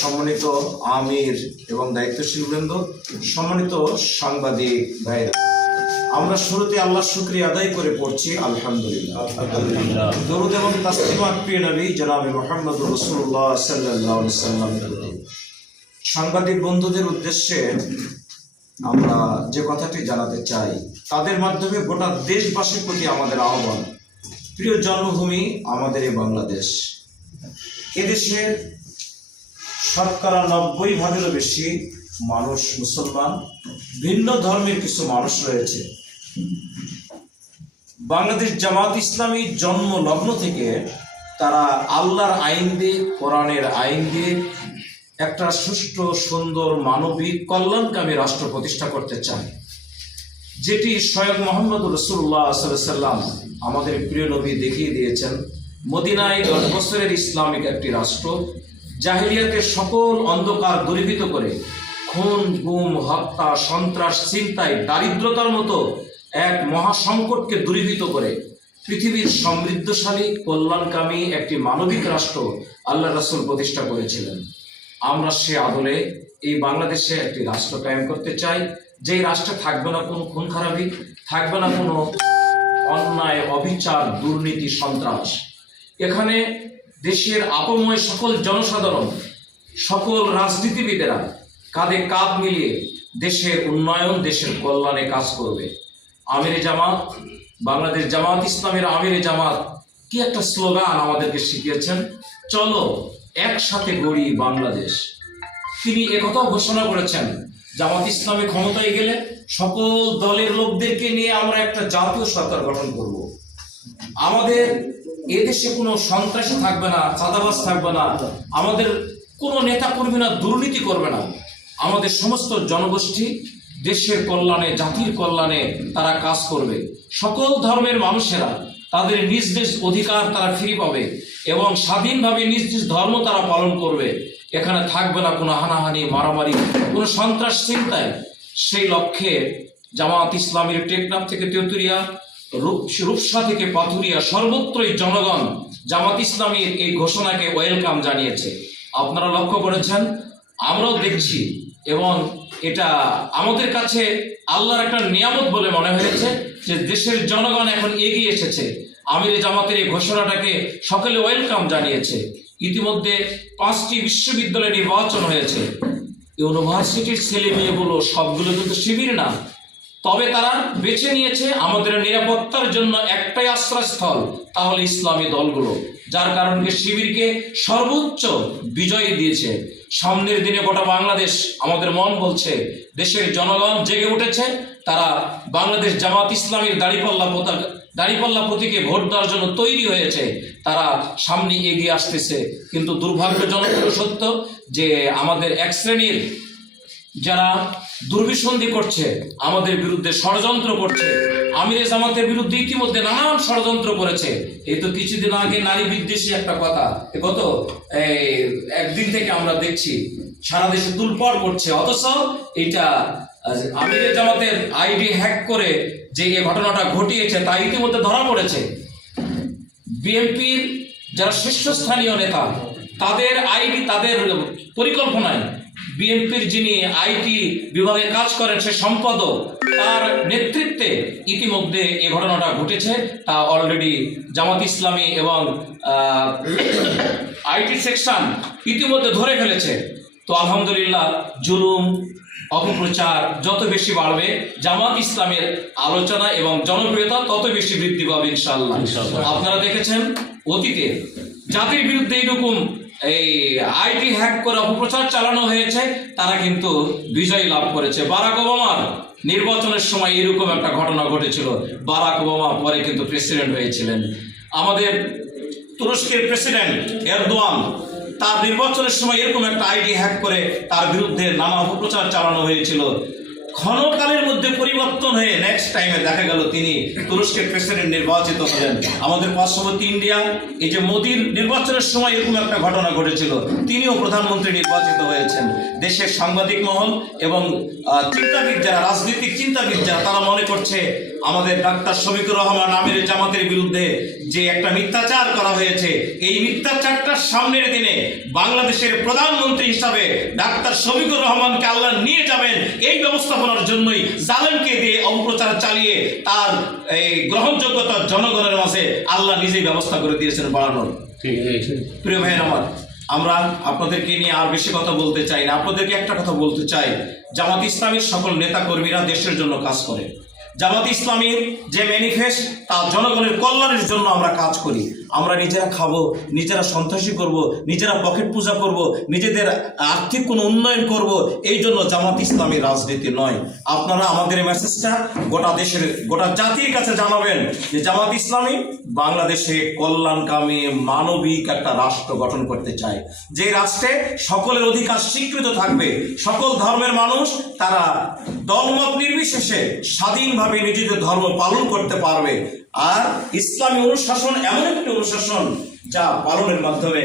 সম্মানিত আমির এবং দায়িত্বশীল বৃন্দ, সম্মানিত সাংবাদিক ভাইরা, আমরা শুরুতে আল্লাহর শুকরিয়া আদায় করে পড়ছি আলহামদুলিল্লাহ। দরুদ এবং তাসলিমাত প্রিয় নবী জনাবে মুহাম্মদ রাসূলুল্লাহ সাল্লাল্লাহু আলাইহি ওয়াসাল্লাম। সাংবাদিক বন্ধুদের উদ্দেশ্যে আমরা যে কথাটি জানাতে চাই, তাদের মাধ্যমে গোটা দেশবাসীর প্রতি আমাদের আহ্বান। প্রিয় জন্মভূমি আমাদের এই বাংলাদেশ। এদেশের শতকরা 90% বেশি মানুষ মুসলমান, ভিন্ন ধর্মের কিছু মানুষ রয়েছে। বাংলাদেশ জামাত ইসলামী জন্ম লগ্ন থেকে তারা আল্লাহর আইন দিয়ে, কোরআনের আইন দিয়ে একটা সুষ্ঠু, সুন্দর, মানবিক, কল্যাণকামী রাষ্ট্র প্রতিষ্ঠা করতে চায়, যেটি স্বয়ং মোহাম্মদ রাসূলুল্লাহ সাল্লাল্লাহু আলাইহি ওয়াসাল্লাম আমাদের প্রিয় নবী দেখিয়ে দিয়েছেন। মদিনায় 10 বছরের ইসলামিক একটি রাষ্ট্র, জাহিলিয়াতের সকল অন্ধকার দূরীভূত করে খুন, গুম, হত্যা, সন্ত্রাস, চিন্তায়, দারিদ্রতার মতো এক মহাসংকটকে দূরীভূত করে পৃথিবীর সমৃদ্ধশালী, কল্যাণকামী একটি মানবিক রাষ্ট্র আল্লাহ রাসূল প্রতিষ্ঠা করেছিলেন। আমরা সে আদলে এই বাংলাদেশে একটি রাষ্ট্র কায়েম করতে চাই, যেই রাষ্ট্রে থাকবে না কোনো খুন খারাপি, থাকবে না কোনো অন্যায়, অবিচার, দুর্নীতি, সন্ত্রাস। এখানে দেশের আপময় সকল জনসাধারণ, সকল রাজনীতিবিদেরা কাঁধে কাঁধ মিলিয়ে দেশের উন্নয়ন, দেশের কল্যাণে কাজ করবে। আমিরে জামাত, বাংলাদেশ জামাত ইসলামের আমিরে জামাত কি একটা স্লোগান আমাদেরকে শিখিয়েছেন, চলো একসাথে গড়ি বাংলাদেশ। তিনি একথাও ঘোষণা করেছেন, জামাত ইসলামী ক্ষমতায় গেলে সকল দলের লোকদেরকে নিয়ে আমরা একটা জাতীয় সরকার গঠন করব। আমাদের এদেশে কোনো সন্ত্রাসী থাকবে না, চাঁদাবাজ থাকবে না, আমাদের কোনো নেতা কর্মীরা দুর্নীতি করবে না। আমাদের সমস্ত জনগোষ্ঠী দেশের কল্যাণে, জাতির কল্যাণে তারা কাজ করবে। সকল ধর্মের মানুষেরা তাদের নিজ নিজ অধিকার তারা ফিরে পাবে এবং স্বাধীনভাবে নিজ নিজ ধর্ম তারা পালন করবে। এখানে থাকবে না কোনো হানাহানি, মারামারি, কোনো সন্ত্রাস, চিন্তায়। সেই লক্ষ্যে জামাত ইসলামের টেকনাফ থেকে তেতুরিয়া, রূপসা থেকে পাথুরিয়া, সর্বত্রই জনগণ জামাত ইসলামীর এই ঘোষণাকে ওয়েলকাম জানিয়েছে। আপনারা লক্ষ্য করেছেন, আমরাও দেখছি, এবং এটা আমাদের কাছে আল্লাহর একটা নিয়ামত বলে মনে হয়েছে যে দেশের জনগণ এখন এগিয়ে এসেছে। আমিরে জামাতের এই ঘোষণাটাকে সকলে ওয়েলকাম জানিয়েছে। ইতিমধ্যে 5টি বিশ্ববিদ্যালয় নির্বাচন হয়েছে। ইউনিভার্সিটির ছেলে মেয়েগুলো সবগুলো কিন্তু শিবির না, তবে তারা বেছে নিয়েছে আমাদের নিরাপত্তার জন্য একটাই আশ্রয়স্থল, তাহলে ইসলামী দলগুলো, যার কারণে শিবিরকে সর্বোচ্চ বিজয় দিয়েছে। সামনের দিনে গোটা বাংলাদেশ, আমাদের মন বলছে, দেশের জনগণ জেগে উঠেছে। তারা বাংলাদেশ জামাত ইসলামীর দাড়িপাল্লা প্রতীকে ভোট দেওয়ার জন্য তৈরি হয়েছে, তারা সামনে এগিয়ে আসতেছে। কিন্তু দুর্ভাগ্যজনক সত্য যে আমাদের এক শ্রেণীর যারা দুর্বিসন্ধি করছে, আমাদের বিরুদ্ধে ষড়যন্ত্র করছে, আমিরে জামাতের বিরুদ্ধে ইতিমধ্যে নানান ষড়যন্ত্র করেছে। এই তো কিছুদিন আগে নারী বিদ্বেষী একটা কথা গত একদিন থেকে আমরা দেখছি সারা দেশে তুলপাড় করছে, অথচ এটা আমিরে জামাতের আইডি হ্যাক করে যে এই ঘটনাটা ঘটিয়েছে তা ইতিমধ্যে ধরা পড়েছে। বিএনপির যারা শীর্ষস্থানীয় নেতা, তাদের আইডি, তাদের পরিকল্পনায় বিএনপির যিনি আইটি বিভাগে কাজ করেন, সে সম্পাদক, তার নেতৃত্বে ইতিমধ্যে এই ঘটনাটা ঘটেছে। তা অলরেডি জামাত ইসলামী এবং আইটি সেকশন ইতিমধ্যে ধরে ফেলেছে। তো আলহামদুলিল্লাহ, জুলুম, অপপ্রচার যত বেশি বাড়বে, জামাত ইসলামের আলোচনা এবং জনপ্রিয়তা তত বেশি বৃদ্ধি পাবে ইনশাআল্লাহ। আপনারা দেখেছেন অতীতে জাতির বিরুদ্ধে এরকম এই আইটি হ্যাক করে অপপ্রচার চালানো হয়েছে, তারা কিন্তু বিজয় লাভ করেছে। বারাক ওবামার নির্বাচনের সময় এরকম একটা ঘটনা ঘটেছিল। বারাক ওবামা পরে কিন্তু প্রেসিডেন্ট হয়েছিলেন। আমাদের তুরস্কের প্রেসিডেন্ট এরদোয়ান, তার নির্বাচনের সময় এরকম একটা আইডি হ্যাক করে তার বিরুদ্ধে নানা অপপ্রচার চালানো হয়েছিল। ক্ষণকালের মধ্যে পরিবর্তন হয়ে নেক্সট টাইমে দেখা গেল তিনি তুরস্কের প্রেসিডেন্ট নির্বাচিত হলেন। আমাদের পার্শ্ববর্তী ইন্ডিয়া, এই যে মোদির নির্বাচনের সময় এরকম একটা ঘটনা ঘটেছিল, তিনিও প্রধানমন্ত্রী নির্বাচিত হয়েছেন। দেশের সাংবাদিক মহল এবং চিন্তাবিদ যারা, রাজনৈতিক চিন্তাবিদ যারা, তারা মনে করছে আমাদের ডাক্তার শফিকুর রহমান আমির জামাতের বিরুদ্ধে যে একটা মিথ্যাচার করা হয়েছে, এই মিথ্যাচারটার সামনের দিনে বাংলাদেশের প্রধানমন্ত্রী হিসাবে ডাক্তার শফিকুর রহমানকে আল্লাহ নিয়ে যাবেন এই ব্যবস্থাপনার জন্যই জালেমকে দিয়ে অপপ্রচার চালিয়ে তার এই গ্রহণযোগ্যতা জনগণের মাঝে আল্লাহ নিজেই ব্যবস্থা করে দিয়েছেন বাড়ানোর। প্রিয় ভাইয়ের আমার, আমরা আপনাদেরকে নিয়ে আর বেশি কথা বলতে চাই না, আপনাদেরকে একটা কথা বলতে চাই, জামাত ইসলামীর সকল নেতা কর্মীরা দেশের জন্য কাজ করে। জামাত ইসলামীর যে ম্যানিফেস্ট তা জনগণের কল্যাণের জন্য আমরা কাজ করি। আমরা নিজেরা খাবো, নিজেরা সন্ত্রাসী করব, নিজেরা পকেট পূজা করব, নিজেদের আর্থিক কোনো উন্নয়ন করব, এই জন্য জামাত ইসলামী রাজনীতি নয়। আপনারা আমাদের মেসেজটা গোটা দেশের, গোটা জাতির কাছে জানাবেন যে জামাত ইসলামী বাংলাদেশে কল্যাণকামী মানবিক একটা রাষ্ট্র গঠন করতে চায়, যে রাষ্ট্রে সকলের অধিকার স্বীকৃত থাকবে, সকল ধর্মের মানুষ তারা দলমত নির্বিশেষে স্বাধীনভাবে নিজেদের ধর্ম পালন করতে পারবে। আর ইসলামী অনুশাসন এমন একটি অনুশাসন যা পালনের মাধ্যমে